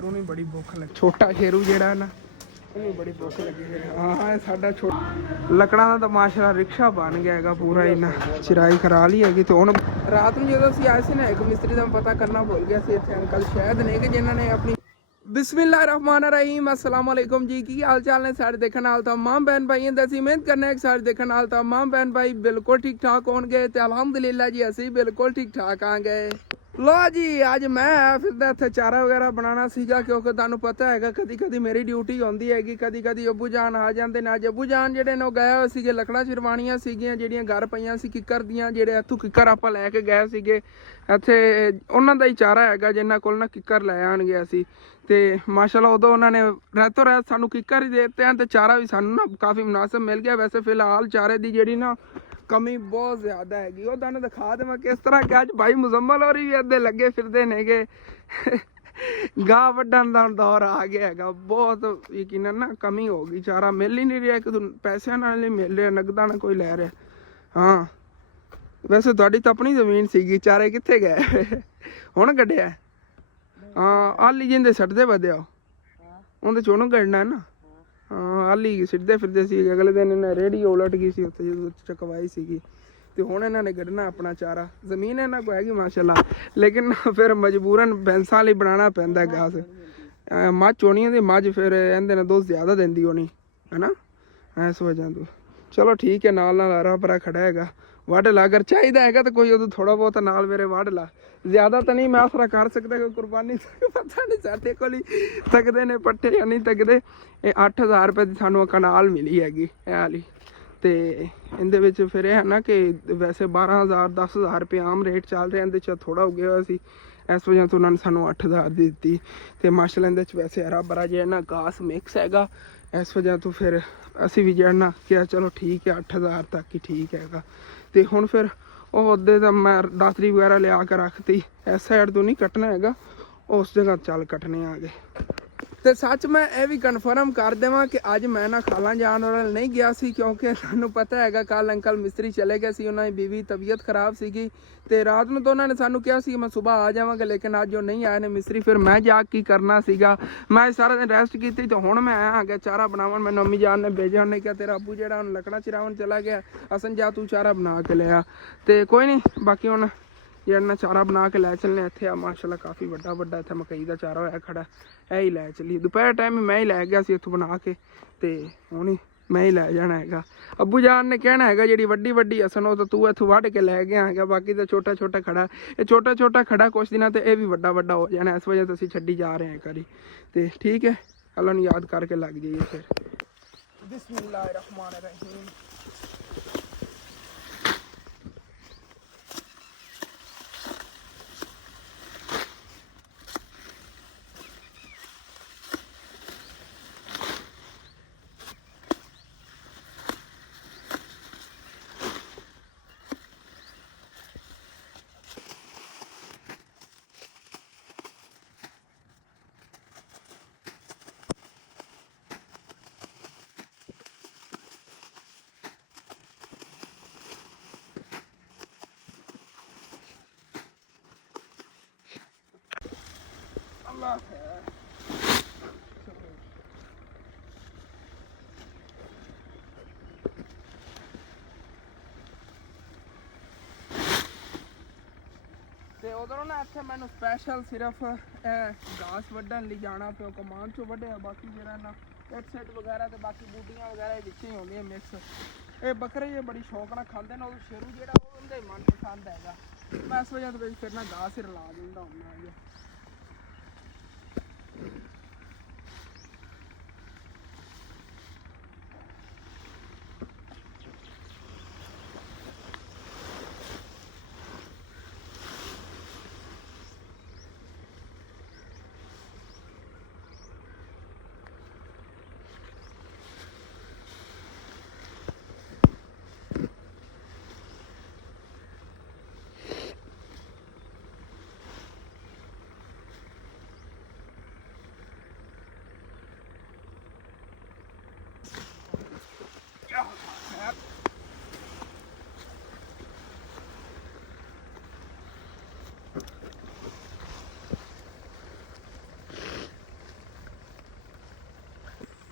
ਸ਼ੇਰੂ ਨੂੰ ਬੜੀ ਭੁੱਖ ਲੱਗੀ, ਛੋਟਾ ਸ਼ੇਰੂ ਜਿਹੜਾ ਨਾ ਉਹਨੂੰ ਬੜੀ ਭੁੱਖ ਲੱਗੀ ਹੈ। ਹਾਂ ਸਾਡਾ ਛੋਟਾ ਲੱਕੜਾਂ ਦਾ ਤਾਂ ਮਾਸ਼ਾਅੱਲਾ ਰਿਕਸ਼ਾ ਬਣ ਗਿਆ ਹੈਗਾ ਪੂਰਾ, ਇਹਨਾਂ ਚਿਰਾਈ ਕਰਾ ਲਈ ਹੈਗੀ। ਤੇ ਹੁਣ ਰਾਤ ਨੂੰ ਜਦੋਂ ਅਸੀਂ ਆਏ ਸੀ ਨਾ, ਇੱਕ ਮਿਸਤਰੀ ਦਾ ਪਤਾ ਕਰਨਾ ਭੁੱਲ ਗਿਆ ਸੀ, ਇੱਥੇ ਅੰਕਲ ਸ਼ਾਇਦ ਨੇ ਕਿ ਜਿਨ੍ਹਾਂ ਨੇ ਆਪਣੀ ਬਿਸਮਿਲ੍ਲਾਹਿਰਰਹਿਮਾਨਿਰਰਹੀਮ अस्सलाम वालेकुम जी। की हाल चाल ने सारे देखने वाले तमाम बहन भाई दसी उम्मीद करने सारे देखने वाले तमाम बहन भाई बिल्कुल ठीक ठाक हो गए। तो अलहमदुलिल्लाह जी असी बिल्कुल ठीक ठाक आ गए। लो जी अज मैं फिर इत्थे चारा वगैरह बनाना सीगा, क्योंकि तुहानू पता है कदी कदी मेरी ड्यूटी होंदी हैगी, कदी कदी अबू जान आ जाते ने। अज अबू जान जेडे ने गए हुए सीगे लकड़ा चिरवाणियां सीगियां जेहड़ियां घर पईयां सी किकर दियां, जेडे इत्थों किकर आपां लैके गए सीगे। ਇੱਥੇ ਉਹਨਾਂ ਦਾ ਹੀ ਚਾਰਾ ਹੈਗਾ ਜਿਨ੍ਹਾਂ ਕੋਲ ਨਾ ਕਿੱਕਰ ਲੈ ਆਣਗੇ ਅਸੀਂ। ਤੇ ਮਾਸ਼ਾਅੱਲਾ ਉਦੋਂ ਉਹਨਾਂ ਨੇ ਰਾਤੋਂ ਰਾਤ ਸਾਨੂੰ ਕਿੱਕਰ ਹੀ ਦੇ ਦਿੱਤੇ ਹਨ, ਤੇ ਚਾਰਾ ਵੀ ਸਾਨੂੰ ਨਾ ਕਾਫੀ ਮੁਨਾਸਿਬ ਮਿਲ ਗਿਆ। ਵੈਸੇ ਫਿਲਹਾਲ ਚਾਰੇ ਦੀ ਜਿਹੜੀ ਨਾ ਕਮੀ ਬਹੁਤ ਜ਼ਿਆਦਾ ਹੈਗੀ। ਉਹ ਤੁਹਾਨੂੰ ਦਿਖਾ ਦੇਵਾਂ ਕਿਸ ਤਰ੍ਹਾਂ ਕਿ ਅੱਜ ਭਾਈ ਮੁਜ਼ੰਮਲ ਹੋਰੀ ਵੀ ਅੱਧੇ ਲੱਗੇ ਫਿਰਦੇ ਨੇਗੇ। ਗਾਹ ਵੱਢਣ ਦਾ ਦੌਰ ਆ ਗਿਆ ਹੈਗਾ, ਬਹੁਤ ਯਕੀਨਨ ਨਾ ਕਮੀ ਹੋ ਗਈ, ਚਾਰਾ ਮਿਲ ਹੀ ਨਹੀਂ ਰਿਹਾ। ਇੱਕ ਪੈਸਿਆਂ ਨਾਲ ਹੀ ਮਿਲ ਰਿਹਾ, ਨਗਦਾਂ ਨਾਲ ਕੋਈ ਲੈ ਰਿਹਾ। ਹਾਂ ਵੈਸੇ ਤੁਹਾਡੀ ਤਾਂ ਆਪਣੀ ਜ਼ਮੀਨ ਸੀਗੀ, ਚਾਰੇ ਕਿੱਥੇ ਗਏ? ਹੁਣ ਕੱਢਿਆ? ਹਾਂ ਆਲੀ ਜਿੰਦੇ ਸੱਟਦੇ ਵਧਿਆ ਉਹਦੇ ਚੋਂ ਉਹਨੂੰ ਕੱਢਣਾ ਨਾ। ਹਾਂ ਆਲੀ ਸਿੱਟਦੇ ਫਿਰਦੇ ਸੀ। ਅਗਲੇ ਦਿਨ ਇਹਨਾਂ ਰੇਹੜੀ ਉਲਟ ਗਈ ਸੀ ਉੱਥੇ ਜਦੋਂ ਚਕਵਾਈ ਸੀਗੀ। ਤੇ ਹੁਣ ਇਹਨਾਂ ਨੇ ਕੱਢਣਾ ਆਪਣਾ ਚਾਰਾ। ਜ਼ਮੀਨ ਇਹਨਾਂ ਕੋਲ ਹੈਗੀ ਮਾਸ਼ਾਅੱਲਾ, ਲੇਕਿਨ ਫਿਰ ਮਜਬੂਰਨ ਬੈਂਸਾਂ ਲਈ ਬਣਾਉਣਾ ਪੈਂਦਾ ਘਾਸ। ਮੱਝ ਚੋਣੀ ਦੀ ਮੱਝ ਫਿਰ ਇਹਦੇ ਨਾਲ ਦੁੱਧ ਜ਼ਿਆਦਾ ਦਿੰਦੀ ਹੋਣੀ ਹੈ ਨਾ, ਇਸ ਵਜ੍ਹਾ ਤੋਂ। ਚਲੋ ਠੀਕ ਹੈ, ਨਾਲ ਨਾਲ ਹਰਾ ਭਰਾ ਖੜਾ ਹੈਗਾ। ਵੱਢ ਲਾ ਅਗਰ ਚਾਹੀਦਾ ਹੈਗਾ ਤਾਂ ਕੋਈ ਉਦੋਂ ਥੋੜਾ ਬਹੁਤ ਨਾਲ ਮੇਰੇ ਵੱਢ ਲਾ, ਜ਼ਿਆਦਾ ਤਾਂ ਨਹੀਂ ਮੈਂ ਆਸਰਾ ਕਰ ਸਕਦਾ ਕਿ ਕੁਰਬਾਨੀ ਪਤਾ ਨਹੀਂ ਸਾਡੇ ਕੋਲ ਹੀ ਤੱਕਦੇ ਨੇ ਪੱਠੇ ਜਾਂ ਨਹੀਂ ਤੱਕਦੇ। ਇਹ 8000 ਰੁਪਏ ਦੀ ਸਾਨੂੰ ਕਨਾਲ ਮਿਲੀ ਹੈਗੀ ਇਹ ਵਾਲੀ। ਤੇ ਇਹਦੇ ਵਿੱਚ ਫਿਰ ਇਹ ਹੈ ਨਾ ਕਿ ਵੈਸੇ 12000 10000 ਰੁਪਏ ਆਮ ਰੇਟ ਚੱਲ ਰਿਹਾ, ਇਹਦੇ 'ਚ ਥੋੜਾ ਹੋ ਗਿਆ ਹੋਇਆ ਸੀ, ਇਸ ਵਜ੍ਹਾ ਤੋਂ ਉਹਨਾਂ ਨੇ ਸਾਨੂੰ 8000 ਦੀ ਦਿੱਤੀ। ਤੇ ਮਾਸ਼ਾਅੱਲਾ ਇਹਦੇ 'ਚ ਵੈਸੇ ਹਰਾ ਭਰਾ ਜਿਹੜਾ ਨਾ ਘਾਸ ਮਿਕਸ ਹੈਗਾ, ਇਸ ਵਜ੍ਹਾ ਤੋਂ ਫਿਰ ਅਸੀਂ ਵੀ ਜਿਹੜਾ ਨਾ ਕਿਹਾ ਚਲੋ ਠੀਕ ਹੈ 8000 ਤੱਕ ਹੀ ਠੀਕ ਹੈਗਾ। ਤੇ ਹੁਣ ਫਿਰ ਉਹ ਉਹਦੇ ਦਾ ਮੈਂ ਦਾਤਰੀ ਵਗੈਰਾ ਲਿਆ ਕੇ ਰੱਖਤੀ। ਇਸ ਸਾਈਡ ਤੋਂ ਨਹੀਂ ਕੱਟਣਾ ਹੈਗਾ, ਉਸ ਜਗ੍ਹਾ ਚੱਲ ਕੱਟਣੇ ਆ ਗਏ। ਤੇ ਸੱਚ ਮੈਂ ਇਹ ਵੀ ਕਨਫਰਮ ਕਰ ਦੇਵਾਂ ਕਿ ਅੱਜ ਮੈਂ ਨਾ ਖਾਲਾਂ ਜਾਣ ਵਾਲਾ ਨਹੀਂ ਗਿਆ ਸੀ, ਕਿਉਂਕਿ ਤੁਹਾਨੂੰ ਪਤਾ ਹੈਗਾ ਕੱਲ ਅੰਕਲ ਮਿਸਤਰੀ ਚਲੇ ਗਏ ਸੀ, ਉਹਨਾਂ ਦੀ ਬੀਵੀ ਤਬੀਅਤ ਖਰਾਬ ਸੀਗੀ। ਤੇ ਰਾਤ ਨੂੰ ਤਾਂ ਉਹਨਾਂ ਨੇ ਸਾਨੂੰ ਕਿਹਾ ਸੀ ਮੈਂ ਸੁਬਾਹ ਆ ਜਾਵਾਂਗਾ, ਲੇਕਿਨ ਅੱਜ ਉਹ ਨਹੀਂ ਆਏ ਨੇ ਮਿਸਤਰੀ। ਫਿਰ ਮੈਂ ਜਾ ਕੀ ਕਰਨਾ ਸੀਗਾ, ਮੈਂ ਸਾਰਾ ਦਿਨ ਰੈਸਟ ਕੀਤੀ। ਤੇ ਹੁਣ ਮੈਂ ਆਇਆ ਹੈਗਾ ਚਾਰਾ ਬਣਾਉਣ। ਮੈਨੂੰ ਅੰਮੀ ਜਾਨ ਨੇ ਭੇਜਿਆ, ਉਹਨੇ ਕਿਹਾ ਤੇਰਾ ਅੱਬੂ ਜਿਹੜਾ ਹੁਣ ਲੱਕੜਾਂ ਚਿਰਾਵਣ ਚਲਾ ਗਿਆ, ਅਸਨ ਜਾ ਤੂੰ ਚਾਰਾ ਬਣਾ ਕੇ ਲਿਆ। ਤੇ ਕੋਈ ਨਹੀਂ, ਬਾਕੀ ਹੁਣ ਜਿਹੜਾ ਨਾ ਚਾਰਾ ਬਣਾ ਕੇ ਲੈ ਚੱਲਣੇ। ਇੱਥੇ ਆ ਮਾਸ਼ਾਅੱਲਾ ਕਾਫੀ ਵੱਡਾ ਵੱਡਾ ਇੱਥੇ ਮਕਈ ਦਾ ਚਾਰਾ ਹੋਇਆ ਖੜਾ, ਇਹ ਹੀ ਲੈ ਚੱਲੀ। ਦੁਪਹਿਰ ਟਾਈਮ ਮੈਂ ਹੀ ਲੈ ਗਿਆ ਸੀ ਇੱਥੋਂ ਬਣਾ ਕੇ, ਤੇ ਹੁਣ ਹੀ ਮੈਂ ਹੀ ਲੈ ਜਾਣਾ ਹੈਗਾ। ਅੱਬੂ ਜਾਨ ਨੇ ਕਹਿਣਾ ਹੈਗਾ ਜਿਹੜੀ ਵੱਡੀ ਵੱਡੀ ਅਸਨ ਉਹ ਤਾਂ ਤੂੰ ਇੱਥੋਂ ਵੱਢ ਕੇ ਲੈ ਗਿਆ ਹੈਗਾ, ਬਾਕੀ ਤਾਂ ਛੋਟਾ ਛੋਟਾ ਖੜਾ। ਇਹ ਛੋਟਾ ਛੋਟਾ ਖੜਾ ਕੁਛ ਦਿਨਾਂ ਤੇ ਇਹ ਵੀ ਵੱਡਾ ਵੱਡਾ ਹੋ ਜਾਣਾ, ਇਸ ਵਜ੍ਹਾ ਤੋਂ ਅਸੀਂ ਛੱਡੀ ਜਾ ਰਹੇ ਹਾਂ ਕਰੀ। ਤੇ ਠੀਕ ਹੈ, ਅੱਲਾ ਨੂੰ ਯਾਦ ਕਰਕੇ ਲੱਗ ਜਾਈਏ ਫਿਰ। ਬਿਸਮਿਲ੍ਲਾਹਿਰਰਹਿਮਾਨਿਰਰਹੀਮ। ਅੱਲਾਹ ਖੈਰ। ਤੇ ਉਧਰੋਂ ਨਾ ਇੱਥੇ ਮੈਨੂੰ ਸਪੈਸ਼ਲ ਸਿਰਫ ਘਾਸ ਵੱਢਣ ਲਈ ਜਾਣਾ ਪਿਆ, ਕਮਾਨ ਚੋਂ ਵੱਢਿਆ। ਬਾਕੀ ਜਿਹੜਾ ਨਾ ਹੈਡਸੈਟ ਵਗੈਰਾ ਤੇ ਬਾਕੀ ਬੂਟੀਆਂ ਵਗੈਰਾ ਇਹ ਵਿੱਚ ਹੀ ਹੁੰਦੀਆਂ ਮਿਕਸ। ਇਹ ਬੱਕਰੇ ਜੇ ਬੜੀ ਸ਼ੌਕ ਨਾਲ ਖਾਂਦੇ ਨੇ, ਉਹ ਸ਼ੇਰੂ ਜਿਹੜਾ ਉਹ ਉਹਦਾ ਹੀ ਮਨ ਪਸੰਦ ਹੈਗਾ। ਮੈਂ ਇਸ ਵਜ੍ਹਾ ਤੋਂ ਵਿੱਚ ਫਿਰ ਨਾ ਘਾਸ ਹੀ ਰਲਾ ਦਿੰਦਾ ਹੁੰਦਾ।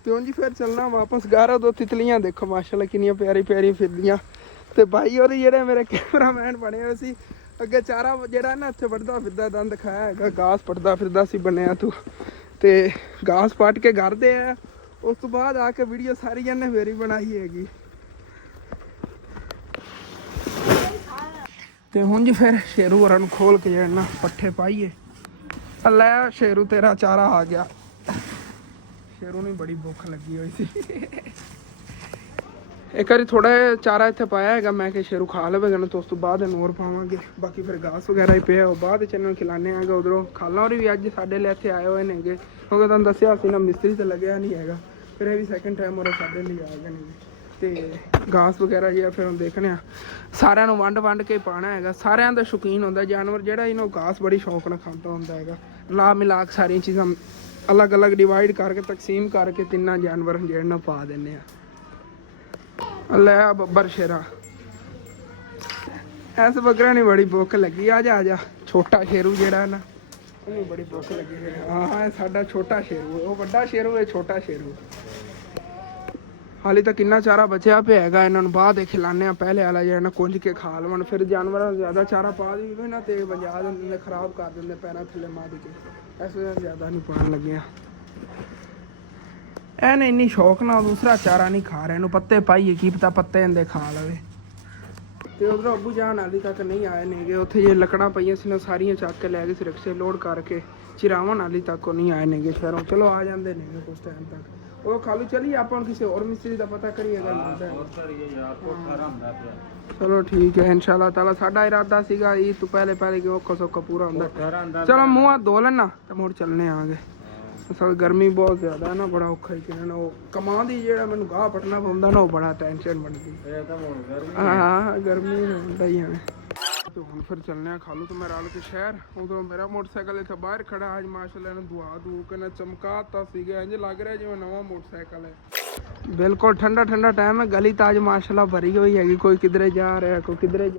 ਤੇ ਉਂਝ ਫਿਰ ਚੱਲਣਾ ਵਾਪਸ ਘਰ। ਉਦੋਂ ਤਿਤਲੀਆਂ ਦੇਖੋ ਮਾਸ਼ਾਅੱਲਾ ਕਿੰਨੀਆਂ ਪਿਆਰੀ ਪਿਆਰੀ ਫਿਰਦੀਆਂ। ਤੇ ਭਾਈ ਹੋਰ ਜਿਹੜੇ ਮੇਰੇ ਕੈਮਰਾਮੈਨ ਬਣੇ ਹੋਏ ਸੀ ਅੱਗੇ ਚਾਰਾ ਜਿਹੜਾ ਨਾ ਇੱਥੇ ਵੱਢਦਾ ਫਿਰਦਾ ਦੰਦ ਖਾਇਆ ਹੈਗਾ ਘਾਸ ਪੱਟਦਾ ਫਿਰਦਾ ਸੀ ਬਣਿਆ ਤੂੰ। ਤੇ ਘਾਸ ਪੱਟ ਕੇ ਘਰ ਦੇ ਆ ਉਸ ਤੋਂ ਬਾਅਦ ਆ ਕੇ ਵੀਡੀਓ ਸਾਰੀ ਇਹਨੇ ਮੇਰੀ ਬਣਾਈ ਹੈਗੀ। ਤੇ ਹੁਣ ਜੀ ਫਿਰ ਸ਼ੇਰੂ ਹੋਰਾਂ ਨੂੰ ਖੋਲ ਕੇ ਜਿਹੜਾ ਪੱਠੇ ਪਾਈਏ। ਲੈ ਸ਼ੇਰੂ ਤੇਰਾ ਚਾਰਾ ਆ ਗਿਆ। ਸ਼ੇਰੂ ਨੂੰ ਬੜੀ ਭੁੱਖ ਲੱਗੀ ਹੋਈ ਸੀ। ਇੱਕ ਵਾਰੀ ਥੋੜਾ ਜਿਹਾ ਚਾਰਾ ਇੱਥੇ ਪਾਇਆ ਹੈਗਾ ਮੈਂ ਕਿ ਸ਼ੇਰੂ ਖਾ ਲਵੇਗਾ ਨਾ ਤੇ ਉਸ ਤੋਂ ਬਾਅਦ ਇਹਨੂੰ ਹੋਰ ਪਾਵਾਂਗੇ। ਬਾਕੀ ਫਿਰ ਘਾਸ ਵਗੈਰਾ ਹੀ ਪਿਆ ਉਹ ਬਾਅਦ ਚ ਇਹਨਾਂ ਨੂੰ ਖਿਲਾਉਂਦੇ ਹੈਗਾ। ਉਧਰੋਂ ਖਾਲਾਂ ਹੋਰੀ ਵੀ ਅੱਜ ਸਾਡੇ ਲਈ ਇੱਥੇ ਆਏ ਹੋਏ ਨੇਗੇ ਕਿਉਂਕਿ ਤੁਹਾਨੂੰ ਦੱਸਿਆ ਸੀ ਨਾ ਮਿਸਤਰੀ ਤਾਂ ਲੱਗਿਆ ਨਹੀਂ ਹੈਗਾ। ਫਿਰ ਇਹ ਵੀ ਸੈਕਿੰਡ ਟਾਈਮ ਉਹ ਸਾਡੇ ਲਈ ਆ ਗਏ ਨੇ। ਤੇ ਘਾਸ ਵਗੈਰਾ ਜਿਹਾ ਫਿਰ ਹੁਣ ਦੇਖਣੇ ਆ ਸਾਰਿਆਂ ਨੂੰ ਵੰਡ ਕੇ ਪਾਉਣਾ ਹੈਗਾ। ਸਾਰਿਆਂ ਦਾ ਸ਼ੌਕੀਨ ਹੁੰਦਾ ਜਾਨਵਰ ਜਿਹੜਾ ਇਹਨੂੰ ਘਾਸ ਬੜੀ ਸ਼ੌਕ ਨਾਲ ਖਾਂਦਾ ਹੁੰਦਾ ਹੈਗਾ। ਲਾ ਮਿਲਾ ਕੇ ਸਾਰੀਆਂ ਚੀਜ਼ਾਂ ਅਲੱਗ ਅਲੱਗ ਡਿਵਾਈਡ ਕਰਕੇ ਤਕਸੀਮ ਕਰਕੇ ਤਿੰਨਾਂ ਜਾਨਵਰਾਂ ਜਿਹੜੇ ਨਾਲ ਪਾ ਦਿੰਦੇ ਆ। ਲੈ ਬੱਬਰ ਸ਼ੇਰਾ ਐਸ ਬੱਕਰਾ ਨੂੰ ਬੜੀ ਭੁੱਖ ਲੱਗੀ। ਆ ਜਾ ਛੋਟਾ ਸ਼ੇਰੂ ਜਿਹੜਾ ਨਾ ਉਹਨੂੰ ਬੜੀ ਭੁੱਖ ਲੱਗੀ। ਹਾਂ ਇਹ ਸਾਡਾ ਛੋਟਾ ਸ਼ੇਰੂ ਉਹ ਵੱਡਾ ਸ਼ੇਰੂ ਇਹ ਛੋਟਾ ਸ਼ੇਰੂ। ਹਾਲੇ ਤਾਂ ਕਿੰਨਾ ਚਾਰਾ ਬਚਿਆ ਪਿਆ ਹੈਗਾ ਇਹਨਾਂ ਨੂੰ ਬਾਅਦ ਖਿਲਾਉਂਦੇ ਆ। ਪਹਿਲੇ ਵਾਲਾ ਜਿਹੜਾ ਨਾ ਕੁੰਝ ਕੇ ਖਾ ਲਵਣ ਫਿਰ ਜਾਨਵਰਾਂ ਜ਼ਿਆਦਾ ਚਾਰਾ ਪਾ ਦੇਵੇ ਨਾ ਤੇ ਵਜਾ ਦਿੰਦੇ ਨੇ ਖਰਾਬ ਕਰ ਦਿੰਦੇ ਪੈਰਾਂ ਥੱਲੇ ਮਾਰ ਕੇ। ਇਸ ਵਜ੍ਹਾ ਜ਼ਿਆਦਾ ਨਹੀਂ ਪਾਉਣ ਲੱਗਿਆ। ਇਹਨੇ ਇੰਨੀ ਸ਼ੌਕ ਨਾਲ ਦੂਸਰਾ ਚਾਰਾ ਨਹੀਂ ਖਾ ਰਿਹਾ ਇਹਨੂੰ ਪੱਤੇ ਪਾਈਏ ਕੀ ਪਤਾ ਪੱਤੇ ਇਹਦੇ ਖਾ ਲਵੇ। ਤੇ ਉਧਰੋਂ ਅੱਬੂ ਜਾਨ ਹਾਲੇ ਤੱਕ ਨਹੀਂ ਆਏ ਨੇਗੇ। ਉੱਥੇ ਜੇ ਲੱਕੜਾਂ ਪਈਆਂ ਸੀ ਨਾ ਸਾਰੀਆਂ ਚੱਕ ਕੇ ਲੈ ਗਏ ਸੀ ਰਿਕਸ਼ੇ ਲੋਡ ਕਰਕੇ। ਚਿਰਾਵਨ ਹਾਲੇ ਤੱਕ ਉਹ ਨਹੀਂ ਆਏ ਨੇਗੇ ਸ਼ਹਿਰੋਂ। ਚਲੋ ਆ ਜਾਂਦੇ ਨੇਗੇ ਕੁਛ ਟਾਈਮ ਤੱਕ। ਉਹ ਖਾਲੂ ਚਲੀ ਆਪਾਂ ਕਿਸੇ ਹੋਰ ਮਿਸਤਰੀ ਦਾ ਪਤਾ ਕਰੀਏ। ਚਲੋ ਠੀਕ ਹੈ ਇਨਸ਼ਾਅੱਲਾ ਤਾਲਾ। ਸਾਡਾ ਇਰਾਦਾ ਸੀਗਾ ਈਦ ਤੋਂ ਪਹਿਲੇ ਕਿ ਔਖਾ ਸੌਖਾ ਪੂਰਾ ਹੁੰਦਾ। ਚਲੋ ਮੂੰਹ ਹੱਥ ਧੋ ਲੈਣਾ ਤੇ ਮੁੜ ਚੱਲਣੇ ਆਂਗੇ। ਅਸਲ ਗਰਮੀ ਬਹੁਤ ਜ਼ਿਆਦਾ ਹੈ ਨਾ ਬੜਾ ਔਖਾ ਹੀ ਕਿਨਾਂ ਉਹ ਕਮਾਂ ਦੀ ਜਿਹੜਾ ਮੈਨੂੰ ਗਾਹ ਪਟਣਾ ਪਾਉਂਦਾ ਨਾ ਉਹ ਬੜਾ ਟੈਨਸ਼ਨ ਬਣਦੀ। ਹਾਂ ਗਰਮੀ ਹੁੰਦਾ ਹੀ ਹੈ। ਤੇ ਹੁਣ ਫਿਰ ਚੱਲਣੇ ਆ ਖਾਲੂ ਤੇ ਮੈਂ ਰਲ ਕੇ ਸ਼ਹਿਰ। ਉਦੋਂ ਮੇਰਾ ਮੋਟਰਸਾਈਕਲ ਇੱਥੇ ਬਾਹਰ ਖੜਾ ਅੱਜ ਮਾਸ਼ਾਅੱਲਾ ਨੇ ਦੁਆ ਦੂ ਕੇ ਨਾ ਚਮਕਾਤਾ ਸੀਗਾ ਇੰਝ ਲੱਗ ਰਿਹਾ ਜਿਵੇਂ ਨਵਾਂ ਮੋਟਰਸਾਈਕਲ ਹੈ। ਬਿਲਕੁਲ ਠੰਡਾ ਠੰਡਾ ਟਾਈਮ ਹੈ। ਗਲੀ ਤਾਂ ਅੱਜ ਮਾਸ਼ਾਅੱਲਾ ਭਰੀ ਹੋਈ ਹੈਗੀ। ਕੋਈ ਕਿਧਰੇ ਜਾ ਰਿਹਾ ਕੋਈ ਕਿਧਰੇ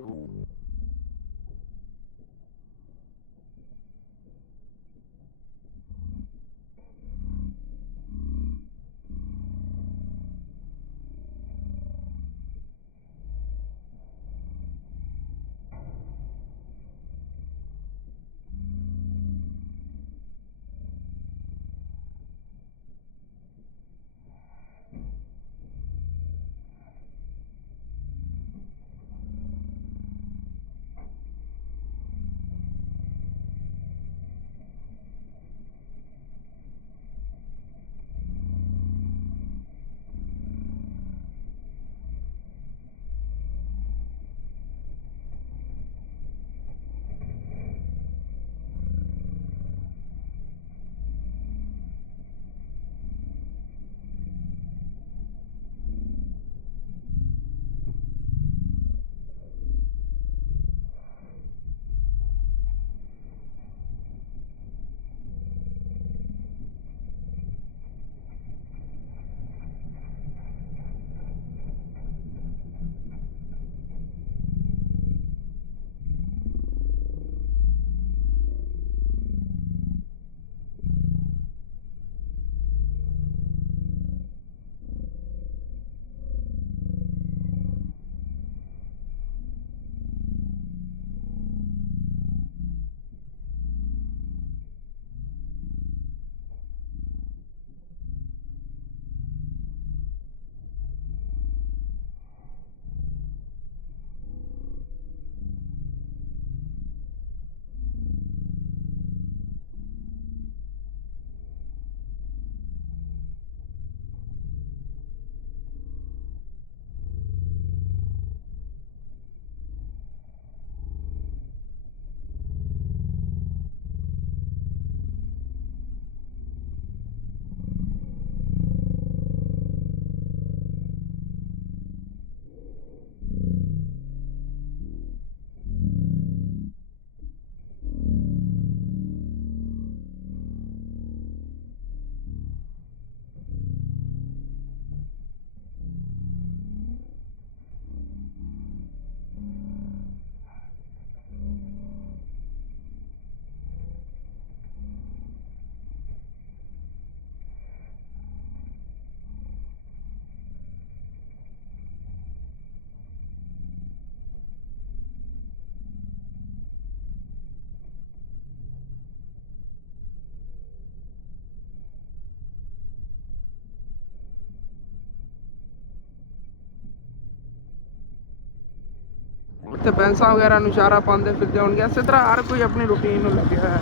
ਇੱਥੇ ਬੈਂਸਾਂ ਵਗੈਰਾ ਨੂੰ ਇਸ਼ਾਰਾ ਪਾਉਂਦੇ ਫਿਰਦੇ ਹੋਣਗੇ। ਇਸੇ ਤਰ੍ਹਾਂ ਹਰ ਕੋਈ ਆਪਣੀ ਰੂਟੀਨ ਨੂੰ ਲੱਗਿਆ ਹੋਇਆ।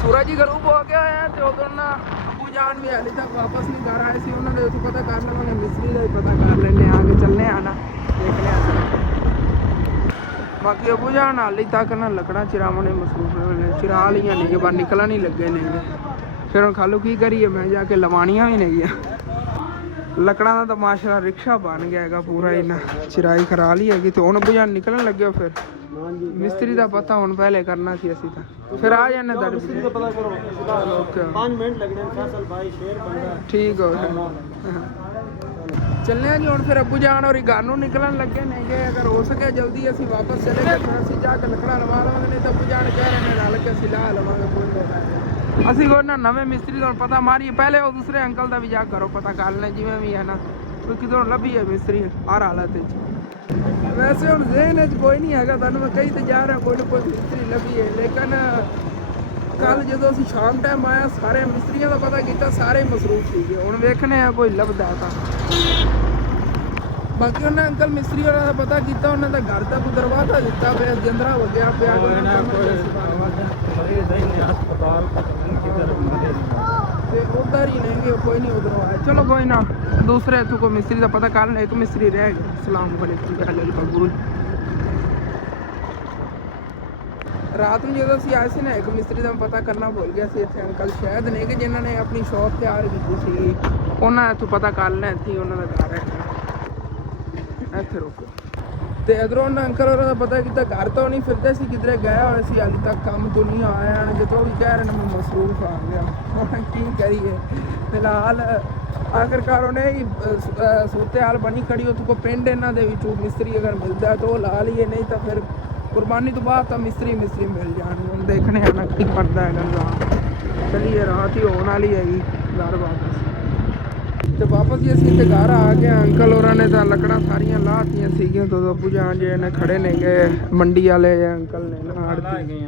ਸੂਰਜ ਹੀ ਗਰੂਬ ਹੋ ਗਿਆ ਹੈ ਤੇ ਉਦੋਂ ਨਾ ਅੱਬੂ ਜਾਨ ਵੀ ਹਾਲੇ ਤੱਕ ਵਾਪਸ ਨਹੀਂ ਘਰ ਆਏ ਸੀ। ਉਹਨਾਂ ਦੇ ਉੱਥੇ ਪਤਾ ਕਰ ਲਵਾਂਗੇ, ਮਿਸਤਰੀ ਦਾ ਹੀ ਪਤਾ ਕਰ ਲੈਣੇ ਆ ਕੇ ਚੱਲਨੇ ਆ ਨਾ, ਦੇਖ ਲਿਆ। ਬਾਕੀ ਅੱਬੂ ਜਾਨ ਹਾਲੇ ਤੱਕ ਨਾ ਲੱਕੜਾਂ ਚਿਰਾਉਣ ਨੇ ਮਸਰੂਫ ਚਿਰਾ ਲਈਆਂ ਨੇ, ਬਾਹਰ ਨਿਕਲਣ ਹੀ ਲੱਗੇ ਨੇ। ਫਿਰ ਹੁਣ ਖਾਲੂ ਕੀ ਕਰੀਏ, ਮੈਂ ਜਾ ਕੇ ਲਵਾਉਣੀਆਂ ਵੀ ਨੇਗੀਆਂ ਲੱਕੜਾਂ ਦਾ। ਤਾਂ ਮਾਸ਼ਾਅੱਲਾ ਰਿਕਸ਼ਾ ਬਣ ਗਿਆ ਹੈਗਾ ਪੂਰਾ ਹੀ ਨਾ, ਚਿਰਾਈ ਕਰਾ ਲਈ ਹੈਗੀ ਤੇ ਹੁਣ ਅੱਬੂ ਜਾਨ ਨਿਕਲਣ ਲੱਗੇ। ਫਿਰ ਮਿਸਤਰੀ ਦਾ ਪਤਾ ਹੁਣ ਪਹਿਲੇ ਕਰਨਾ ਸੀ ਅਸੀਂ ਤਾਂ, ਫਿਰ ਆ ਜਾਣੇ ਤੁਹਾਡੇ ਮਿਸਤਰੀ ਦਾ ਪਤਾ ਕਰੋ। ਓਕੇ 5 ਮਿੰਟ ਲੱਗਣੇ ਫੈਸਲ ਭਾਈ ਸ਼ੇਰ ਬੰਦਾ ਠੀਕ ਹੋ ਚੱਲੇ ਆ ਜੀ। ਹੁਣ ਫਿਰ ਅੱਬੂ ਜਾਨ ਔਰ ਘਰ ਨੂੰ ਨਿਕਲਣ ਲੱਗੇ ਨੇਗੇ। ਅਗਰ ਹੋ ਸਕੇ ਜਲਦੀ ਅਸੀਂ ਵਾਪਸ ਚਲੇ ਗਏ ਫਿਰ ਅਸੀਂ ਜਾ ਕੇ ਲੱਕੜਾਂ ਲਵਾ ਲਵਾਂਗੇ, ਨਹੀਂ ਤਾਂ ਅੱਬੂ ਜਾਨ ਕਹਿ ਰਹੇ ਨੇ ਰਲ ਕੇ ਅਸੀਂ ਲਾ ਲਵਾਂਗੇ। ਕੋਈ ਅਸੀਂ ਕੋਈ ਨਾ ਨਵੇਂ ਮਿਸਤਰੀ ਦਾ ਪਤਾ ਮਾਰੀਏ ਪਹਿਲੇ, ਉਹ ਦੂਸਰੇ ਅੰਕਲ ਦਾ ਵੀ ਜਾ ਕਰੋ ਪਤਾ ਕਰ ਲੈ ਜਿਵੇਂ ਵੀ ਹੈ ਨਾ, ਕੋਈ ਕਿਧਰੋਂ ਲੱਭੀ ਹੈ ਮਿਸਤਰੀ ਹਰ ਹਾਲਤ ਵਿੱਚ। ਵੈਸੇ ਹੁਣ ਜ਼ਹਿਨ 'ਚ ਕੋਈ ਨਹੀਂ ਹੈਗਾ, ਤੁਹਾਨੂੰ ਮੈਂ ਕਹੀ ਤੇ ਜਾ ਰਿਹਾ ਕੋਈ ਨਾ ਕੋਈ ਮਿਸਤਰੀ ਲੱਭੀ ਹੈ। ਲੇਕਿਨ ਕੱਲ ਜਦੋਂ ਅਸੀਂ ਸ਼ਾਮ ਟਾਈਮ ਆਇਆ ਸਾਰੇ ਮਿਸਤਰੀਆਂ ਦਾ ਪਤਾ ਕੀਤਾ, ਸਾਰੇ ਮਸਰੂਫ ਸੀਗੇ। ਹੁਣ ਵੇਖਣੇ ਆ ਕੋਈ ਲੱਭਦਾ ਤਾਂ। ਬਾਕੀ ਉਹਨਾਂ ਅੰਕਲ ਮਿਸਤਰੀ ਹੋਰਾਂ ਦਾ ਪਤਾ ਕੀਤਾ, ਉਹਨਾਂ ਦਾ ਘਰ ਦਾ ਕੋਈ ਦਰਵਾਜ਼ਾ ਦਿੱਤਾ ਪਿਆ, ਜੰਦਰਾ ਵਗਿਆ ਪਿਆ ਤੇ ਉਧਰ ਹੀ ਨੇਗੇ, ਕੋਈ ਨਹੀਂ ਉਧਰੋਂ ਆਇਆ। ਚਲੋ ਕੋਈ ਨਾ, ਦੂਸਰੇ ਇੱਥੋਂ ਕੋਈ ਮਿਸਤਰੀ ਦਾ ਪਤਾ ਕਰ ਲੈ। ਇੱਕ ਮਿਸਤਰੀ ਰਹਿ ਗਿਆ। ਸਲਾਮ ਵਾਲੇਕੁਮ ਕਬੂਲ। ਰਾਤ ਨੂੰ ਜਦੋਂ ਅਸੀਂ ਆਏ ਸੀ ਨਾ, ਇੱਕ ਮਿਸਤਰੀ ਦਾ ਪਤਾ ਕਰਨਾ ਭੁੱਲ ਗਿਆ ਸੀ। ਇੱਥੇ ਅੰਕਲ ਸ਼ਾਇਦ ਨੇ ਕਿ ਜਿਨ੍ਹਾਂ ਨੇ ਆਪਣੀ ਸ਼ੌਪ ਤਿਆਰ ਕੀਤੀ ਸੀ, ਉਹਨਾਂ ਇੱਥੋਂ ਪਤਾ ਕਰ ਲੈਣਾ ਇੱਥੇ ਉਹਨਾਂ ਦਾ ਘਰ ਹੈ। ਇੱਥੇ ਰੁਕੋ ਤੇ ਇਧਰੋਂ ਉਹਨਾਂ ਅੰਕਲ ਹੋਰਾਂ ਦਾ ਪਤਾ ਕੀਤਾ, ਘਰ ਤੋਂ ਨਹੀਂ ਫਿਰਦੇ ਸੀ, ਕਿਧਰੇ ਗਿਆ ਹੋਇਆ ਸੀ ਹਾਲੇ ਤੱਕ ਕੰਮ ਤੋਂ ਨਹੀਂ ਆਇਆ। ਜਦੋਂ ਵੀ ਕਹਿ ਰਹੇ ਨੇ ਮੈਂ ਮਸਰੂਫ ਆ ਗਿਆ, ਹੁਣ ਕੀ ਕਰੀਏ। ਫਿਲਹਾਲ ਆਖਿਰਕਾਰ ਉਹਨੇ ਹੀ ਸੂਰਤ ਹਾਲ ਬਣੀ ਖੜੀ। ਉੱਥੇ ਕੋਈ ਪਿੰਡ ਇਹਨਾਂ ਦੇ ਵਿੱਚੋਂ ਮਿਸਤਰੀ ਅਗਰ ਮਿਲਦਾ ਤਾਂ ਉਹ ਲਾ ਲਈਏ, ਨਹੀਂ ਤਾਂ ਫਿਰ ਕੁਰਬਾਨੀ ਤੋਂ ਬਾਅਦ ਤਾਂ ਮਿਸਤਰੀ ਮਿਲ ਜਾਣਗੇ। ਹੁਣ ਦੇਖਣੇ ਆ ਨਾ ਕੀ ਬਣਦਾ ਹੈਗਾ। ਚਲੀਏ ਰਾਤ ਹੀ ਹੋਣ ਵਾਲੀ ਹੈਗੀ ਘਰ ਵਾਪਸ। ਤੇ ਵਾਪਸ ਹੀ ਅਸੀਂ ਇੱਥੇ ਘਰ ਆ ਗਏ। ਅੰਕਲ ਹੋਰਾਂ ਨੇ ਤਾਂ ਲੱਕੜਾਂ ਸਾਰੀਆਂ ਲਾਹਤੀਆਂ ਸੀਗੀਆਂ। ਜਦੋਂ ਅੱਬੂ ਜਾਨ ਜੇ ਨੇ ਖੜੇ ਨੇ ਗਏ ਮੰਡੀ ਵਾਲੇ ਅੰਕਲ ਨੇ ਨਾ ਆੜਤੀ।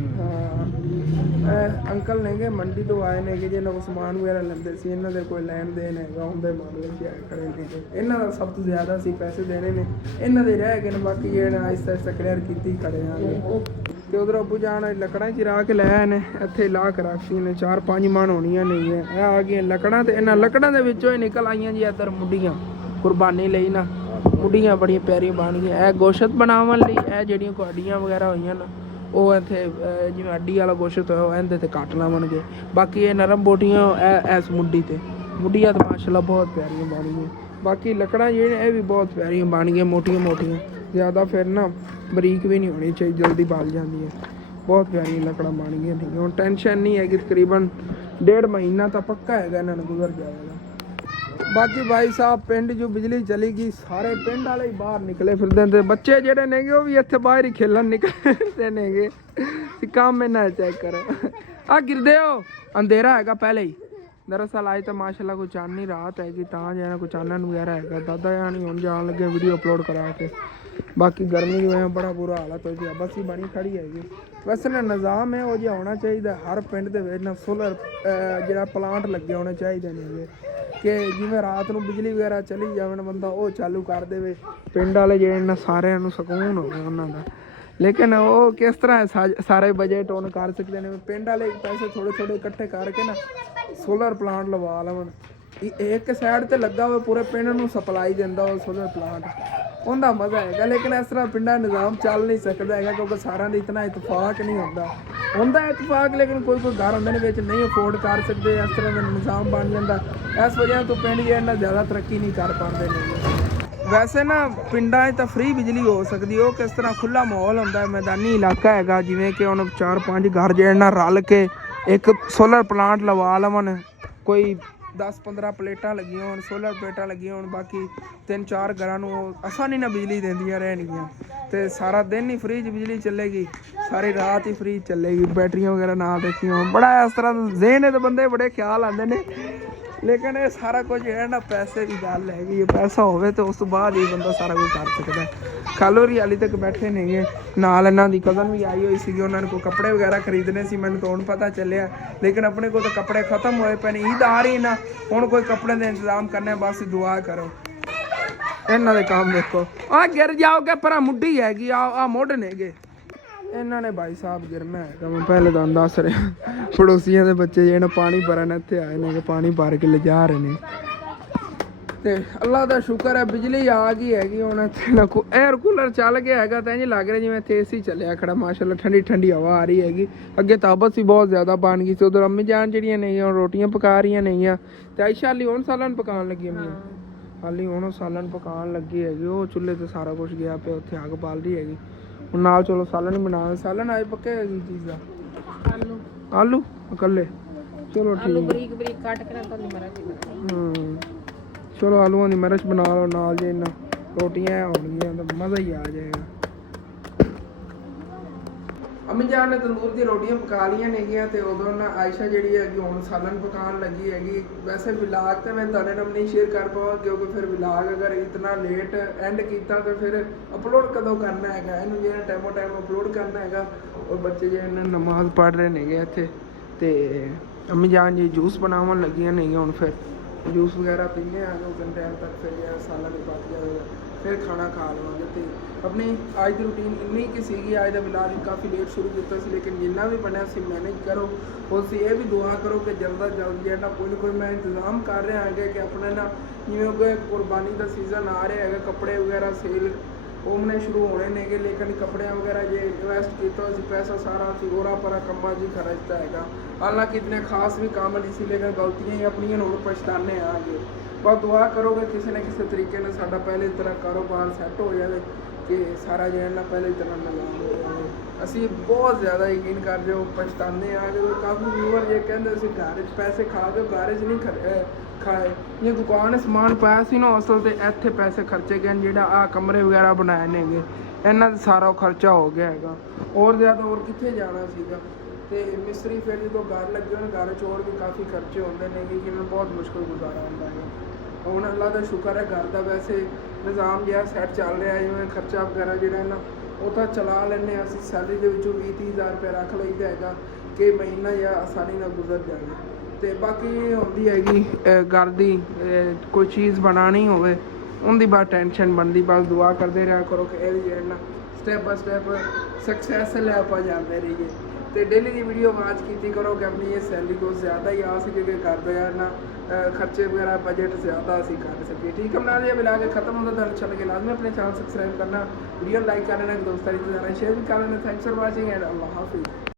ਅੰਕਲ ਨੇਗੇ ਮੰਡੀ ਤੋਂ ਆਏ ਨੇਗੇ, ਜਿਹਨਾਂ ਕੋਲ ਸਮਾਨ ਵਗੈਰਾ ਲੈਂਦੇ ਸੀ। ਇਹਨਾਂ ਦੇ ਕੋਈ ਲੈਣ ਦੇਣ ਹੈਗਾ, ਉਹਦੇ ਮਾਮਲੇ 'ਚ ਆਏ ਖੜੇ ਨੇਗੇ। ਇਹਨਾਂ ਦਾ ਸਭ ਤੋਂ ਜ਼ਿਆਦਾ ਸੀ ਪੈਸੇ ਦੇਣੇ ਨੇ, ਇਹਨਾਂ ਦੇ ਰਹਿ ਗਏ ਨੇ। ਬਾਕੀ ਜਿਹੜੇ ਆਹਿਸਤਾ ਆਹਿਸਤਾ ਕਲੀਅਰ ਕੀਤੀ ਖੜੇ ਆਗੇ। ਤੇ ਉਧਰ ਅੱਬੂ ਜਾਨ ਲੱਕੜਾਂ ਚਿਰਾ ਕੇ ਲੈ ਆਏ ਨੇ, ਇੱਥੇ ਲਾ ਕੇ ਰੱਖਤੀਆਂ ਨੇ। 4-5 ਮਣ ਹੋਣੀਆਂ ਨੇਗੀਆਂ। ਇਹ ਆ ਗਈਆਂ ਲੱਕੜਾਂ ਤੇ ਇਹਨਾਂ ਲੱਕੜਾਂ ਦੇ ਵਿੱਚੋਂ ਹੀ ਨਿਕਲ ਆਈਆਂ ਜੀ ਇੱਧਰ ਮੁੱਢੀਆਂ ਕੁਰਬਾਨੀ ਲਈ ਨਾ। ਮੁੱਢੀਆਂ ਬੜੀਆਂ ਪਿਆਰੀਆਂ ਬਣ ਗਈਆਂ। ਇਹ ਗੋਸ਼ਤ ਬਣਾਉਣ ਲਈ ਇਹ ਜਿਹੜੀਆਂ ਹੱਡੀਆਂ ਵਗੈਰਾ ਹੋਈਆਂ ਨਾ, ਉਹ ਇੱਥੇ ਜਿਵੇਂ ਹੱਡੀ ਵਾਲਾ ਗੋਸ਼ਤ ਹੋਇਆ ਉਹ ਇਹਦੇ ਤੇ ਕੱਟ ਲਾਉਣਗੇ। ਬਾਕੀ ਇਹ ਨਰਮ ਬੋਟੀਆਂ ਇਸ ਮੁੱਢੀ ਤੇ ਮੁੱਢੀਆਂ ਤਾਂ ਮਾਸ਼ਾਅੱਲਾ ਬਹੁਤ ਪਿਆਰੀਆਂ ਬਣ ਗਈਆਂ। ਬਾਕੀ ਲੱਕੜਾਂ ਜਿਹੜੀਆਂ ਇਹ ਵੀ ਬਹੁਤ ਪਿਆਰੀਆਂ ਬਣ ਗਈਆਂ, ਮੋਟੀਆਂ ਜ਼ਿਆਦਾ ਫਿਰ ਨਾ ਬਰੀਕ ਵੀ ਨਹੀਂ ਹੋਣੀ ਚਾਹੀਦੀ, ਜਲਦੀ ਬਲ ਜਾਂਦੀ ਹੈ। ਬਹੁਤ ਪਿਆਰੀਆਂ ਲੱਕੜਾਂ ਬਣ ਗਈਆਂ ਠੀਕ ਹੈ। ਹੁਣ ਟੈਨਸ਼ਨ ਨਹੀਂ ਹੈਗੀ, ਤਕਰੀਬਨ 1.5 ਮਹੀਨਾ ਤਾਂ ਪੱਕਾ ਹੈਗਾ ਇਹਨਾਂ ਨੂੰ ਗੁਜ਼ਰ ਜਾਏਗਾ। ਬਾਕੀ ਭਾਈ ਸਾਹਿਬ ਪਿੰਡ 'ਚੋਂ ਬਿਜਲੀ ਚਲੀ ਗਈ, ਸਾਰੇ ਪਿੰਡ ਵਾਲੇ ਹੀ ਬਾਹਰ ਨਿਕਲੇ ਫਿਰਦੇ ਤੇ ਬੱਚੇ ਜਿਹੜੇ ਨੇਗੇ ਉਹ ਵੀ ਇੱਥੇ ਬਾਹਰ ਹੀ ਖੇਲਣ ਨਿਕਲਦੇ ਨੇਗੇ। ਕੰਮ ਇਹਨਾਂ ਚੈੱਕ ਕਰੋ ਆ ਗਿਰਦੇ ਹੋ, ਅੰਧੇਰਾ ਹੈਗਾ ਪਹਿਲੇ ਹੀ। ਦਰਅਸਲ ਅੱਜ ਤਾਂ ਮਾਸ਼ਾਅੱਲਾ ਕੋਈ ਚਾਨਣੀ ਰਾਤ ਹੈਗੀ, ਤਾਂ ਜਿਹੜਾ ਕੋਈ ਚਾਨਣ ਵਗੈਰਾ ਹੈਗਾ। ਦਾਦਾ ਜਾਨੀ ਹੁਣ ਜਾਣ ਲੱਗੇ ਵੀਡੀਓ ਅਪਲੋਡ ਕਰਾ ਕੇ। ਬਾਕੀ ਗਰਮੀ ਜੋ ਹੈ ਬੜਾ ਬੁਰਾ ਹਾਲਤ ਹੋਈ ਹੈ, ਬਸ ਹੀ ਬਣੀ ਖੜੀ ਹੈਗੀ। ਵੈਸੇ ਨਾ ਨਿਜ਼ਾਮ ਹੈ ਉਹ ਜਿਹਾ ਹੋਣਾ ਚਾਹੀਦਾ ਹਰ ਪਿੰਡ ਦੇ ਵਿੱਚ ਨਾ, ਸੋਲਰ ਜਿਹੜਾ ਪਲਾਂਟ ਲੱਗੇ ਹੋਣੇ ਚਾਹੀਦੇ ਨੇ ਕਿ ਜਿਵੇਂ ਰਾਤ ਨੂੰ ਬਿਜਲੀ ਵਗੈਰਾ ਚਲੀ ਜਾਵੇ ਬੰਦਾ ਉਹ ਚਾਲੂ ਕਰ ਦੇਵੇ। ਪਿੰਡ ਵਾਲੇ ਜਿਹੜੇ ਨਾ ਸਾਰਿਆਂ ਨੂੰ ਸਕੂਨ ਹੋਵੇ ਉਹਨਾਂ ਦਾ। ਲੇਕਿਨ ਉਹ ਕਿਸ ਤਰ੍ਹਾਂ ਸਾਰੇ ਬਜਟ ਔਨ ਕਰ ਸਕਦੇ ਨੇ। ਪਿੰਡ ਵਾਲੇ ਪੈਸੇ ਥੋੜੇ ਇਕੱਠੇ ਕਰਕੇ ਨਾ ਸੋਲਰ ਪਲਾਂਟ ਲਵਾ ਲਵਣ। ਇੱਕ ਸਾਈਡ ਤੇ ਲੱਗਾ ਹੋਵੇ ਪੂਰੇ ਪਿੰਡ ਨੂੰ ਸਪਲਾਈ ਦਿੰਦਾ ਉਹ ਸੋਲਰ ਪਲਾਂਟ, ਉਹਦਾ ਮਜ਼ਾ ਹੈਗਾ। ਲੇਕਿਨ ਇਸ ਤਰ੍ਹਾਂ ਪਿੰਡਾਂ ਨਿਜ਼ਾਮ ਚੱਲ ਨਹੀਂ ਸਕਦਾ ਹੈਗਾ ਕਿਉਂਕਿ ਸਾਰਿਆਂ ਦਾ ਇਤਨਾ ਇਤਫਾਕ ਨਹੀਂ ਹੁੰਦਾ ਇਤਫਾਕ। ਲੇਕਿਨ ਕੋਈ ਘਰ ਹੁੰਦੇ ਨੇ ਵਿੱਚ ਨਹੀਂ ਅਫੋਰਡ ਕਰ ਸਕਦੇ, ਇਸ ਤਰ੍ਹਾਂ ਦਾ ਨਿਜ਼ਾਮ ਬਣ ਜਾਂਦਾ। ਇਸ ਵਜ੍ਹਾ ਤੋਂ ਪਿੰਡ ਜੇ ਇੰਨਾ ਜ਼ਿਆਦਾ ਤਰੱਕੀ ਨਹੀਂ ਕਰ ਪਾਉਂਦੇ ਨੇ। ਵੈਸੇ ਨਾ ਪਿੰਡਾਂ 'ਚ ਤਾਂ ਫ੍ਰੀ ਬਿਜਲੀ ਹੋ ਸਕਦੀ, ਉਹ ਕਿਸ ਤਰ੍ਹਾਂ ਖੁੱਲ੍ਹਾ ਮਾਹੌਲ ਹੁੰਦਾ, ਮੈਦਾਨੀ ਇਲਾਕਾ ਹੈਗਾ। ਜਿਵੇਂ ਕਿ ਹੁਣ 4-5 ਘਰ ਜਿਹੜੇ ਨਾਲ ਰਲ ਕੇ ਇੱਕ ਸੋਲਰ ਪਲਾਂਟ ਲਵਾ ਲਵਣ, ਕੋਈ 10-15 ਪਲੇਟਾਂ ਲੱਗੀਆਂ ਹੋਣ, ਸੋਲਰ ਪਲੇਟਾਂ ਲੱਗੀਆਂ ਹੋਣ, ਬਾਕੀ 3-4 ਘਰਾਂ ਨੂੰ ਆਸਾਨੀ ਨਾਲ ਬਿਜਲੀ ਦਿੰਦੀਆਂ ਰਹਿਣਗੀਆਂ ਤੇ ਸਾਰਾ ਦਿਨ ਹੀ ਫ੍ਰੀ 'ਚ ਬਿਜਲੀ ਚੱਲੇਗੀ, ਸਾਰੀ ਰਾਤ ਹੀ ਫ੍ਰੀ ਚੱਲੇਗੀ। ਬੈਟਰੀਆਂ ਵਗੈਰਾ ਨਾਲ ਰੱਖੀਆਂ ਹੋਣ, ਬੜਾ ਇਸ ਤਰ੍ਹਾਂ ਜ਼ਹਿਨ ਦੇ ਬੰਦੇ ਬੜੇ ਖਿਆਲ ਆਉਂਦੇ ਨੇ। ਲੇਕਿਨ ਇਹ ਸਾਰਾ ਕੁਝ ਜਿਹੜਾ ਨਾ ਪੈਸੇ ਦੀ ਗੱਲ ਹੈਗੀ, ਪੈਸਾ ਹੋਵੇ ਤਾਂ ਉਸ ਤੋਂ ਬਾਅਦ ਹੀ ਬੰਦਾ ਸਾਰਾ ਕੁਝ ਕਰ ਸਕਦਾ। ਕੱਲ੍ਹ ਹੋਰੀ ਹਾਲੀ ਤੱਕ ਬੈਠੇ ਨੇਗੇ ਨਾਲ, ਇਹਨਾਂ ਦੀ ਕਜ਼ਨ ਵੀ ਆਈ ਹੋਈ ਸੀਗੀ, ਉਹਨਾਂ ਨੇ ਕੋਈ ਕੱਪੜੇ ਵਗੈਰਾ ਖਰੀਦਣੇ ਸੀ। ਮੈਨੂੰ ਤਾਂ ਹੁਣ ਪਤਾ ਚੱਲਿਆ, ਲੇਕਿਨ ਆਪਣੇ ਕੋਲ ਤਾਂ ਕੱਪੜੇ ਖਤਮ ਹੋਏ ਪਏ ਨੇ। ਈਦ ਆ ਰਹੀ ਨਾ, ਹੁਣ ਕੋਈ ਕੱਪੜੇ ਦਾ ਇੰਤਜ਼ਾਮ ਕਰਨਾ, ਬਸ ਦੁਆ ਕਰੋ। ਇਹਨਾਂ ਦੇ ਕੰਮ ਦੇਖੋ ਆ ਗਿਰ ਜਾਓਗੇ ਪਰ ਮੁੱਢੀ ਹੈਗੀ ਆ ਮੁੱਢ ਨੇਗੇ ਇਹਨਾਂ ਨੇ ਭਾਈ ਸਾਹਿਬ ਗਿਰਨਾ ਹੈਗਾ ਮੈਂ ਪਹਿਲੇ ਤੁਹਾਨੂੰ ਦੱਸ ਰਿਹਾ ਪੜੋਸੀਆਂ ਦੇ ਬੱਚੇ ਜਿਹੜੇ ਪਾਣੀ ਭਰਨ ਇੱਥੇ ਆਏ ਨੇ ਕਿ ਪਾਣੀ ਭਰ ਕੇ ਲਿਜਾ ਰਹੇ ਨੇ ਤੇ ਅੱਲਾ ਦਾ ਸ਼ੁਕਰ ਹੈ ਬਿਜਲੀ ਆ ਗਈ ਹੈਗੀ ਹੁਣ ਇੱਥੇ ਨਾ 에ਅਰ ਕੂਲਰ ਚੱਲ ਗਿਆ ਹੈਗਾ ਤਾਂ ਇੰਜ ਲੱਗ ਰਿਹਾ ਜਿਵੇਂ ਇੱਥੇ ਏਸੀ ਚੱਲਿਆ ਖੜਾ ਮਾਸ਼ਾਅੱਲਾ ਠੰਡੀ ਠੰਡੀ ਹਵਾ ਆ ਰਹੀ ਹੈਗੀ ਅੱਗੇ ਤਾਬਤ ਸੀ ਬਹੁਤ ਜ਼ਿਆਦਾ ਬਣ ਗਈ ਸੀ ਉਧਰ ਅੰਮੀ ਜਾਨ ਜਿਹੜੀਆਂ ਨਹੀਂ ਹੁਣ ਰੋਟੀਆਂ ਪਕਾ ਰਹੀਆਂ ਨਹੀਂ ਤੇ ਆਇਸ਼ਾ ਹਾਲੀ ਹੁਣ ਸਾਲਨ ਪਕਾਉਣ ਲੱਗੀ ਅੰਮੀ ਹਾਲੀ ਹੁਣ ਸਾਲਨ ਪਕਾਉਣ ਲੱਗੀ ਹੈਗੀ ਉਹ ਚੁੱਲ੍ਹੇ ਤੇ ਸਾਰਾ ਕੁਝ ਗਿਆ ਪਿਆ ਉੱਥੇ ਅੱਗ ਬਾਲ ਰਹੀ ਹੈਗੀ ਹੁਣ ਨਾਲ ਚਲੋ ਸਾਲਨ ਹੀ ਬਣਾ ਸਾਲਨ ਆਏ ਪੱਕੇ ਹੈਗੀ ਚੀਜ਼ ਦਾ ਆਲੂ ਇਕੱਲੇ ਚਲੋ ਠੀਕ ਬਰੀਕ ਬਰੀਕ ਕੱਟ ਕੇ ਤਾਂ ਨਹੀਂ ਮਰਾ ਚਲੋ ਆਲੂਆਂ ਦੀ ਮਿਰਚ ਬਣਾ ਲਓ ਨਾਲ ਜੇ ਇਹਨਾਂ ਰੋਟੀਆਂ ਹੋਣਗੀਆਂ ਤਾਂ ਮਜ਼ਾ ਹੀ ਆ ਜਾਏਗਾ ਅੰਮੀ ਜਾਨ ਨੇ ਤੰਦੂਰ ਦੀ ਰੋਟੀਆਂ ਪਕਾ ਲਈਆਂ ਨੇਗੀਆਂ ਤੇ ਉਦੋਂ ਨਾ ਆਇਸ਼ਾ ਜਿਹੜੀ ਹੈਗੀ ਹੁਣ ਸਾਲਨ ਪਕਾਉਣ ਲੱਗੀ ਹੈਗੀ ਵੈਸੇ ਵਲੌਗ ਤੇ ਮੈਂ ਤੁਹਾਡੇ ਨਾਲ ਨਹੀਂ ਸ਼ੇਅਰ ਕਰ ਪਾਵਾਂ ਕਿਉਂਕਿ ਫਿਰ ਵਲੌਗ ਅਗਰ ਇਤਨਾ ਲੇਟ ਐਂਡ ਕੀਤਾ ਤਾਂ ਫਿਰ ਅਪਲੋਡ ਕਦੋਂ ਕਰਨਾ ਹੈਗਾ ਇਹਨੂੰ ਜਿਹੜਾ ਟਾਈਮੋ ਟਾਈਮ ਅਪਲੋਡ ਕਰਨਾ ਹੈਗਾ ਔਰ ਬੱਚੇ ਜਿਹੜੇ ਨਮਾਜ਼ ਪੜ੍ਹ ਰਹੇ ਨੇਗੇ ਇੱਥੇ ਤੇ ਅੰਮੀ ਜਾਨ ਜੀ ਜੂਸ ਬਣਾਉਣ ਲੱਗੀਆਂ ਨਹੀਂ ਹੁਣ ਫਿਰ ਜੂਸ ਵਗੈਰਾ ਪੀਂਦੇ ਆ ਦੋ ਘੰਟੇ ਤੱਕ ਫਿਰ ਜਿਹੜਾ ਸਾਲਨ ਹੀ ਪੱਕ ਜਾਵੇਗਾ ਫਿਰ ਖਾਣਾ ਖਾ ਲਵਾਂਗੇ ਤੇ ਆਪਣੀ ਅੱਜ ਦੀ ਰੂਟੀਨ ਇੰਨੀ ਕਿ ਸੀਗੀ ਅੱਜ ਦਾ ਵਲੌਗ ਕਾਫੀ ਲੇਟ ਸ਼ੁਰੂ ਕੀਤਾ ਸੀ ਲੇਕਿਨ ਜਿੰਨਾ ਵੀ ਬਣਿਆ ਸੀ ਮੈਨੇਜ ਕਰੋ ਔਰ ਤੁਸੀਂ ਇਹ ਵੀ ਦੁਆ ਕਰੋ ਕਿ ਜਲਦ ਤੋਂ ਜਲਦ ਜਿਹੜਾ ਕੋਈ ਨਾ ਕੋਈ ਮੈਂ ਇੰਤਜ਼ਾਮ ਕਰ ਰਿਹਾ ਹੈਗਾ ਕਿ ਆਪਣੇ ਨਾ ਜਿਵੇਂ ਕੋਈ ਕੁਰਬਾਨੀ ਦਾ ਸੀਜ਼ਨ ਆ ਰਿਹਾ ਹੈਗਾ ਕੱਪੜੇ ਵਗੈਰਾ ਸੇਲ ਹੋਣੇ ਸ਼ੁਰੂ ਹੋਣੇ ਨੇਗੇ ਲੇਕਿਨ ਕੱਪੜਿਆਂ ਵਗੈਰਾ ਜੇ ਇਨਵੈਸਟ ਕੀਤਾ ਸੀ ਪੈਸਾ ਸਾਰਾ ਅਸੀਂ ਹੋਰਾ ਪਰਾ ਕੰਮਾਂ 'ਚ ਹੀ ਖਰਚਦਾ ਹੈਗਾ ਹਾਲਾਂਕਿ ਇਤਨੇ ਖਾਸ ਵੀ ਕੰਮ ਨਹੀਂ ਸੀ ਲੇਕਿਨ ਗਲਤੀਆਂ ਹੀ ਆਪਣੀਆਂ ਨੂੰ ਪਛਤਾਨੇ ਆਗੇ ਬਸ ਦੁਆ ਕਰੋਗੇ ਕਿਸੇ ਨਾ ਕਿਸੇ ਤਰੀਕੇ ਨਾਲ ਸਾਡਾ ਪਹਿਲੇ ਤਰ੍ਹਾਂ ਕਾਰੋਬਾਰ ਸੈੱਟ ਹੋ ਜਾਵੇ ਕਿ ਸਾਰਾ ਜਿਹੜਾ ਨਾ ਪਹਿਲੇ ਤਰ੍ਹਾਂ ਨਿਜ਼ਾਮ ਹੋ ਜਾਵੇ ਅਸੀਂ ਬਹੁਤ ਜ਼ਿਆਦਾ ਯਕੀਨ ਕਰਦੇ ਹੋ ਪਛਤਾਨੇ ਆ ਜਦੋਂ ਕਾਫੀ ਵਿਊਅਰ ਜੇ ਕਹਿੰਦੇ ਅਸੀਂ ਘਰ 'ਚ ਪੈਸੇ ਖਾ ਕੇ ਘਰ 'ਚ ਨਹੀਂ ਖਾਏ ਇਹ ਦੁਕਾਨ ਸਮਾਨ ਪਾਇਆ ਸੀ ਨਾ ਅਸਲ ਤੇ ਇੱਥੇ ਪੈਸੇ ਖਰਚੇ ਗਏ ਜਿਹੜਾ ਆ ਕਮਰੇ ਵਗੈਰਾ ਬਣਾਏ ਨੇਗੇ ਇਹਨਾਂ ਦਾ ਸਾਰਾ ਖਰਚਾ ਹੋ ਗਿਆ ਹੈਗਾ ਹੋਰ ਜ਼ਿਆਦਾ ਹੋਰ ਕਿੱਥੇ ਜਾਣਾ ਸੀਗਾ ਤੇ ਮਿਸਤਰੀ ਫਿਰ ਜਦੋਂ ਘਰ ਲੱਗੇ ਹੋਣ ਘਰ 'ਚ ਹੋਰ ਵੀ ਕਾਫੀ ਖਰਚੇ ਹੁੰਦੇ ਨੇ ਕਿ ਇਹਨਾਂ ਬਹੁਤ ਮੁਸ਼ਕਿਲ ਗੁਜ਼ਾਰਾ ਹੁੰਦਾ ਹੈ ਹੁਣ ਅੱਲਾ ਦਾ ਸ਼ੁਕਰ ਹੈ ਘਰ ਦਾ ਵੈਸੇ ਨਿਜ਼ਾਮ ਜਿਹਾ ਸੈੱਟ ਚੱਲ ਰਿਹਾ ਜਿਵੇਂ ਖਰਚਾ ਵਗੈਰਾ ਜਿਹੜਾ ਨਾ ਉਹ ਤਾਂ ਚਲਾ ਲੈਂਦੇ ਹਾਂ ਅਸੀਂ ਸੈਲਰੀ ਦੇ ਵਿੱਚੋਂ 20-30 ਹਜ਼ਾਰ ਰੁਪਏ ਰੱਖ ਲਈਦਾ ਹੈਗਾ ਕਿ ਮਹੀਨਾ ਜਾਂ ਆਸਾਨੀ ਨਾਲ ਗੁਜ਼ਰ ਜਾਵੇ ਤੇ ਬਾਕੀ ਹੁੰਦੀ ਹੈਗੀ ਘਰ ਦੀ ਕੋਈ ਚੀਜ਼ ਬਣਾਉਣੀ ਹੋਵੇ ਉਹਦੀ ਬਸ ਟੈਨਸ਼ਨ ਬਣਦੀ ਬਸ ਦੁਆ ਕਰਦੇ ਰਿਹਾ ਕਰੋ ਕਿ ਇਹ ਜਿਹੜਾ ਨਾ ਸਟੈਪ ਬਾਏ ਸਟੈਪ ਸਕਸੈਸ ਲੈ ਆਪਾਂ ਜਾਂਦੇ ਰਹੀਏ ਤੇ ਡੇਲੀ ਦੀ ਵੀਡੀਓ ਵਾਚ ਕੀਤੀ ਕਰੋ ਕਿ ਆਪਣੀ ਇਹ ਸੈਲਰੀ ਕੁਛ ਜ਼ਿਆਦਾ ਹੀ ਆ ਸਕੇ ਕਿ ਘਰ ਦਾ ਯਾਰ ਨਾ ਖਰਚੇ ਵਗੈरह बजट ज़्यादा ਅਸੀਂ कर सके ठीक है बना लिया मिला के खत्म होता तो अच्छा लगे लाजमी अपने चैनल सब्सक्राइब करना वीडियो लाइक कर लेना दोस्तों शेयर भी कर लेना थैंक्स फॉर वाचिंग एंड अल्लाह हाफिज़।